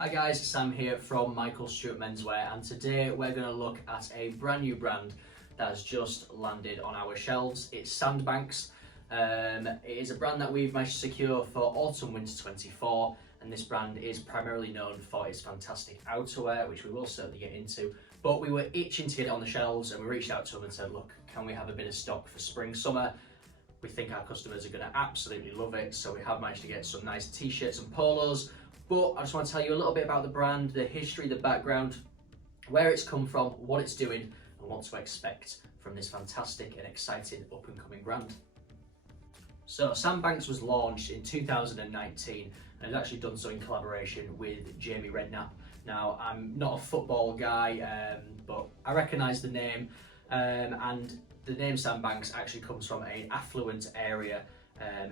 Hi guys, Sam here from Stewart Menswear, and today we're going to look at a brand new brand that has just landed on our shelves. It's Sandbanks. It is a brand that we've managed to secure for autumn winter 24, and this brand is primarily known for its fantastic outerwear, which we will certainly get into. But we were itching to get it on the shelves, and we reached out to them and said, look, can we have a bit of stock for spring summer? We think our customers are going to absolutely love it, so we have managed to get some nice t-shirts and polos. But I just want to tell you a little bit about the brand, the history, the background, where it's come from, what it's doing, and what to expect from this fantastic and exciting up-and-coming brand. So Sandbanks was launched in 2019 and has actually done so in collaboration with Jamie Redknapp. Now, I'm not a football guy, but I recognise the name, and the name Sandbanks actually comes from an affluent area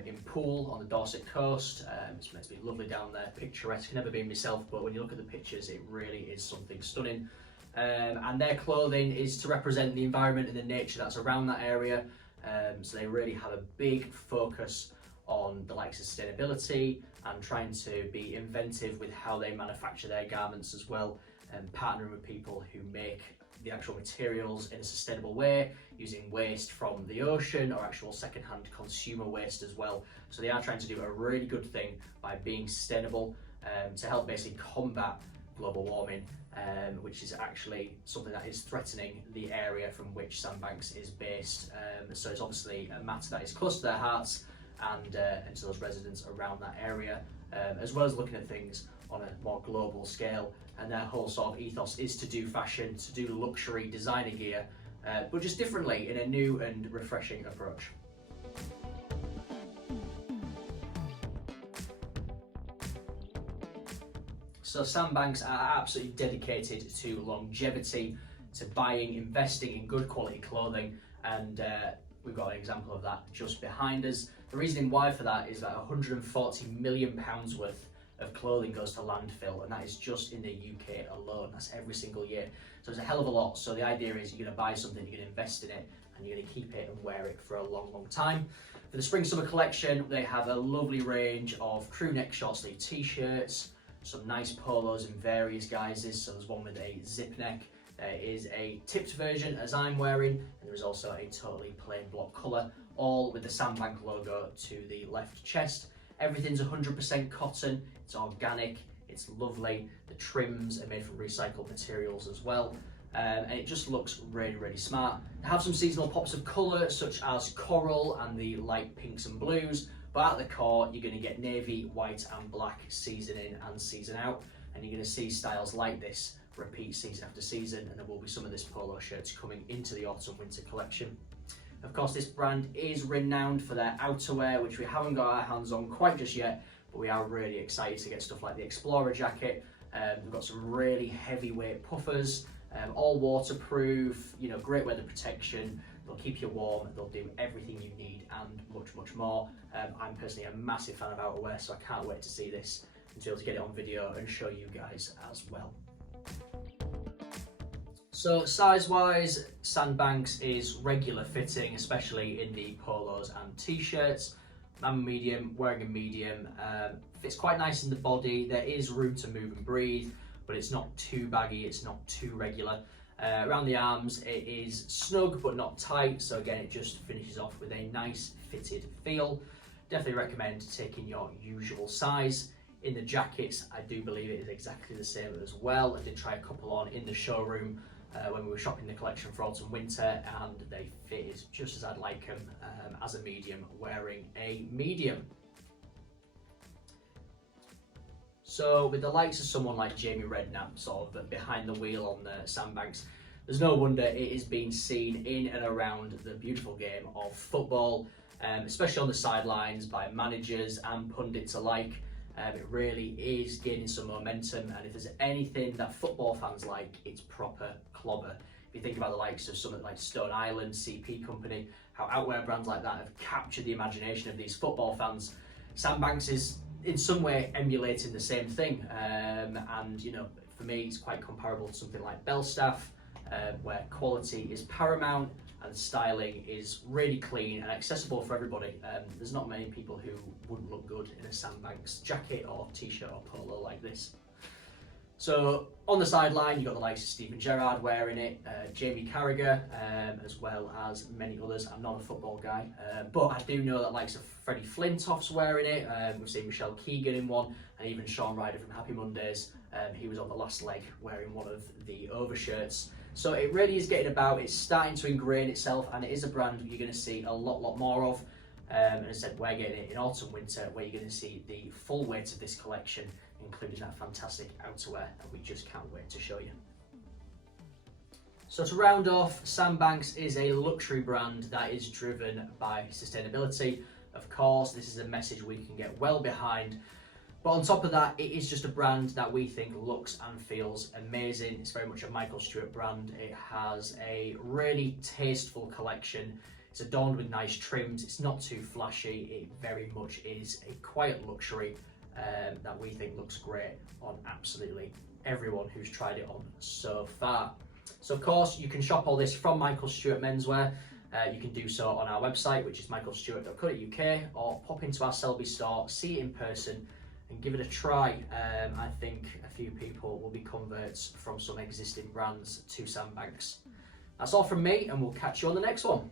in Poole on the Dorset coast. It's meant to be lovely down there, picturesque. Never been myself, but when you look at the pictures, it really is something stunning. And their clothing is to represent the environment and the nature that's around that area. So they really have a big focus on the likes of sustainability and trying to be inventive with how they manufacture their garments as well, and partnering with people who make the actual materials in a sustainable way, using waste from the ocean or actual second-hand consumer waste as well. So they are trying to do a really good thing by being sustainable to help basically combat global warming, which is actually something that is threatening the area from which Sandbanks is based. So it's obviously a matter that is close to their hearts and to those residents around that area, as well as looking at things on a more global scale. And their whole sort of ethos is to do fashion, to do luxury designer gear, but just differently in a new and refreshing approach. So Sandbanks are absolutely dedicated to longevity, to buying, investing in good quality clothing, and we've got an example of that just behind us. The reasoning why for that is that £140 million worth of clothing goes to landfill, and that is just in the UK alone. That's every single year. So it's a hell of a lot. So the idea is you're going to buy something, you're going to invest in it, and you're going to keep it and wear it for a long, long time. For the spring summer collection, they have a lovely range of crew neck short sleeve t-shirts, some nice polos in various guises. So there's one with a zip neck, there is a tipped version as I'm wearing, and there is also a totally plain block colour, all with the Sandbank logo to the left chest. Everything's 100% cotton, it's organic, it's lovely. The trims are made from recycled materials as well, and it just looks really, really smart. They have some seasonal pops of colour, such as coral and the light pinks and blues, but at the core, you're going to get navy, white and black season in and season out, and you're going to see styles like this repeat season after season, and there will be some of this polo shirts coming into the autumn-winter collection. Of course, this brand is renowned for their outerwear, which we haven't got our hands on quite just yet, but we are really excited to get stuff like the Explorer jacket. We've got some really heavyweight puffers, all waterproof, you know, great weather protection. They'll keep you warm, they'll do everything you need and much, much more. I'm personally a massive fan of outerwear, so I can't wait to see this and to be able to get it on video and show you guys as well. So size-wise, Sandbanks is regular fitting, especially in the polos and t-shirts. I'm a medium, wearing a medium. Fits quite nice in the body. There is room to move and breathe, but it's not too baggy, it's not too regular. Around the arms, it is snug but not tight, so again, it just finishes off with a nice fitted feel. Definitely recommend taking your usual size. In the jackets, I do believe it is exactly the same as well. I did try a couple on in the showroom when we were shopping the collection for autumn winter, and they fit just as I'd like them as a medium wearing a medium. So with the likes of someone like Jamie Redknapp sort of behind the wheel on the Sandbanks, there's no wonder it is being seen in and around the beautiful game of football, especially on the sidelines by managers and pundits alike. It really is gaining some momentum, and if there's anything that football fans like, it's proper clobber. If you think about the likes of something like Stone Island, CP Company, how outwear brands like that have captured the imagination of these football fans, Sandbanks is in some way emulating the same thing. And you know, for me, it's quite comparable to something like Belstaff, where quality is paramount and styling is really clean and accessible for everybody. There's not many people who wouldn't look good in a Sandbanks jacket or t-shirt or polo like this. So on the sideline, you've got the likes of Steven Gerrard wearing it, Jamie Carragher, as well as many others. I'm not a football guy, but I do know that likes of Freddie Flintoff's wearing it. We've seen Michelle Keegan in one, and even Sean Ryder from Happy Mondays. He was on the last leg wearing one of the overshirts. So it really is getting about. It's starting to ingrain itself, and it is a brand you're going to see a lot more of. And as I said, we're getting it in autumn winter, where you're going to see the full weight of this collection, including that fantastic outerwear that we just can't wait to show you. So to round off, Sandbanks is a luxury brand that is driven by sustainability. Of course, this is a message we can get well behind. But on top of that, it is just a brand that we think looks and feels amazing. It's very much a Michael Stewart brand. It has a really tasteful collection. It's adorned with nice trims. It's not too flashy. It very much is a quiet luxury that we think looks great on absolutely everyone who's tried it on so far. So of course, you can shop all this from Michael Stewart Menswear. You can do so on our website, which is michaelstewart.co.uk, or pop into our Selby store, see it in person, and give it a try. I think a few people will be converts from some existing brands to Sandbanks. That's all from me, and we'll catch you on the next one.